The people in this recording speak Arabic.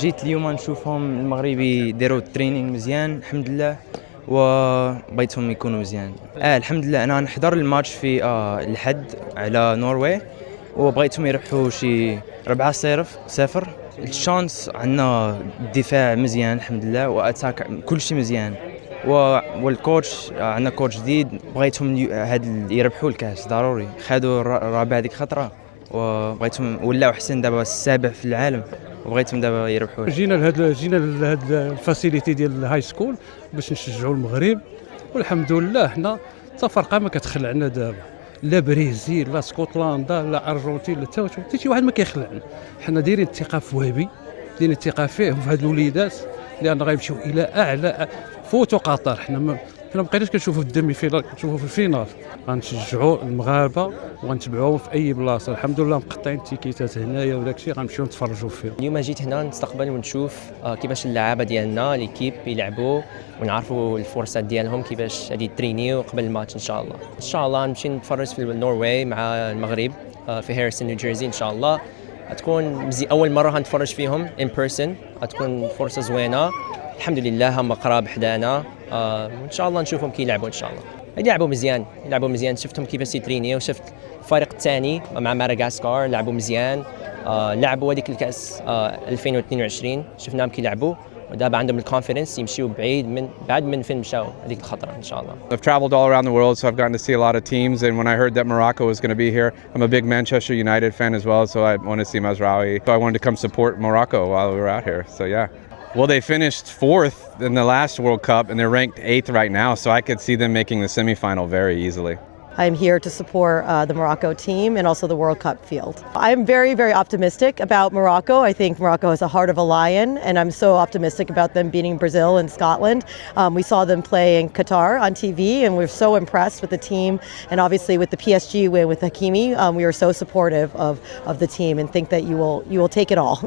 جيت اليوم نشوفهم المغربي يديروا التريننج مزيان الحمد لله، وبغيتهم يكونوا مزيان. الحمد لله انا نحضر الماتش في الحد على نرويج، وبغيتهم يربحوا شي 4-0. الشانس عندنا الدفاع مزيان الحمد لله، واتاك كل شيء مزيان، والكوتش عندنا كوتش جديد، بغيتهم هاد يربحوا الكاس ضروري. خدوا الرابع ديك خطره، وبغيتهم ولاو حسن دابا السابع في العالم، وبغيتهم دابا يربحوا. جينا لهاد الفاسيليتي ديال الهاي سكول باش نشجعوا المغرب، والحمد لله حنا حتى فرقه ما كتخلعنا دابا، لا بريزيل لا اسكتلندا لا ارجنتين لا حتى شي واحد ما كيخلعنا. حنا دايرين الثقه في وهبي، دايرين الثقه فيه وفي هاد الوليدات، لان غيمشيو الى اعلى فوتوا قطر. حنا ما بقيناش كنشوفوا في الدمي فينال، كنشوفوا في الفينال. غنشجعوا المغاربه وغنتبعوهم في اي بلاصه. الحمد لله مقطعين التيكيتات هنايا وداك الشيء، غنمشيو نتفرجوا فيهم. اليوم جيت هنا نستقبل ونشوف كيفاش اللعابه ديالنا ليكيب يلعبوا، ونعرفوا الفرصات ديالهم كيفاش غادي يترينيو قبل الماتش. ان شاء الله نمشي نتفرج في النرويج مع المغرب في هاريسون نيوجيرسي. ان شاء الله غتكون اول مره غنتفرج فيهم ان بيرسون، غتكون فرصه زوينه. الحمد لله هم قراب حدانا، وان شاء الله نشوفهم كيلعبوا. ان شاء الله يلعبوا مزيان. شفتهم كيفاش يترينيو، وشفت الفريق الثاني مع مارغاسكار لعبوا مزيان. لعبوا هذيك الكاس 2022 شفناهم كيلعبوا، ودابا عندهم الكونفيدنس يمشيوا بعد من فين مشاو هذيك الخطره. ان شاء الله. I've traveled all around the world, so I've gotten to see a lot of teams. And when I heard that Morocco was going to be here, I'm a big Manchester United fan as well, so I want to see Mazraoui. So I wanted to come support Morocco while we were out here. So yeah. Well, they finished 4th in the last World Cup, and they're ranked 8th right now, so I could see them making the semifinal very easily. I'm here to support the Morocco team and also the World Cup field. I'm very, very optimistic about Morocco. I think Morocco has a heart of a lion, and I'm so optimistic about them beating Brazil and Scotland. We saw them play in Qatar on TV, and we're so impressed with the team, and obviously with the PSG win with Hakimi. We are so supportive of the team and think that you will take it all.